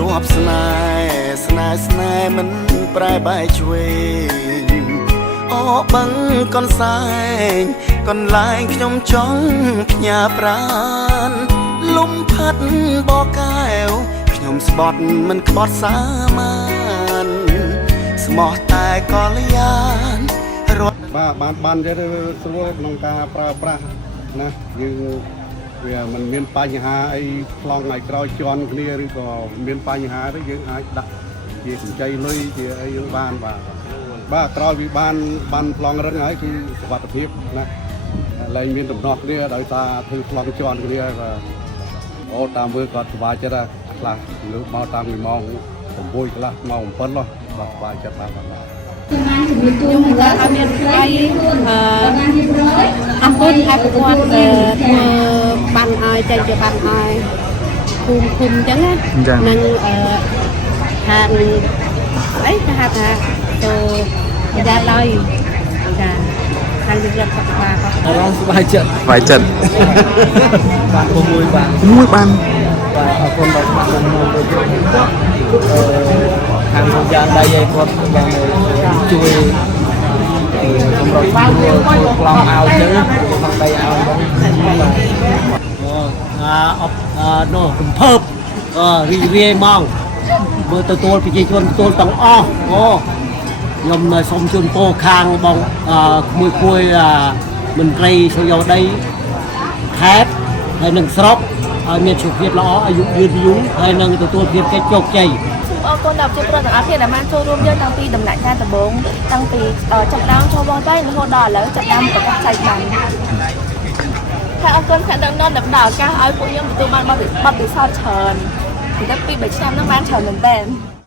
จวบสนายสนายสนายมันปลายใบช่วยออกบังก่อนสายก่อนลายขยมจ้องพญาปราณลมพัดบอกแก้วขยมสบอดมันขบอดสามานสมอตายก่อนยานรถបានចេះទៅស្រួលក្នុងការប្រើប្រាស់ណាយើងវាមិនមានបញ្ហាអីខ្លងឲ្យក្រោយជន់គ្នាឬក៏មានបញ្ហាទេយើងអាចដាក់ជាកម្ចីលុយជាអីយើងបានបាទក្រោយវាបានប្លង់រឹងហើយគឺសុខភាពណាឡើងមានដំណោះគ្នាដោយសារធ្វើប្លង់ជន់គ្នាបាទអូតាមមើលគាត់សុខចិត្តណាខ្លះលើមកតាំងពីម៉ោង9កន្លះម៉ោង7នោះបាទសុខចិត្តបាទខ្ញុំក៏អត់មានស្អីអរគុណហើយប្រព័ន្ធធ្វើបានឲ្យចេញជាបានឲ្យភូមិឃុំអញ្ចឹងណានឹងខាងអីគេហៅថាទៅយ៉ាឡើយចាខាងរដ្ឋាភិបាលក៏រងស្បាយចិត្តបានមួយបានបាទអរគុណដល់ខាងក្នុងយ៉ាងដៃឯគាត់បានជួយសម្រាប់ជួយប្លង់ឲ្យចឹងប្លង់ដៃឲ្យចឹងនោះរំភើបរីករាយមកមើលទទួលប្រជាជនទទួលទាំងអស់ខ្ញុំសូមជូនពរខាងបងក្មួយមន្ត្រីសុយោដីខេត្តហើយនឹងស្រុកឲ្យមានសុខភាពល្អអាយុយឺនយូរហើយនឹងទទួលភាពកិច្ចជោគជ័យអរគុណដល់ប្រជាពលរដ្ឋទាំងអស់គ្នាដែលបានចូលរួមយើងតាំងពីដំណាក់កាលដំបូងតាំងពីចាប់ដើមចូលបងទៅរហូតដល់ឥឡូវចាប់ដើមប្រកាសចែកបានហើយអរគុណខាងដឹកនាំដែលផ្ដល់ឱកាសឲ្យពួកខ្ញុំទទួលបានបទពិសោធន៍ច្រើនពី3ឆ្នាំហ្នឹងបានច្រើនមែនទែន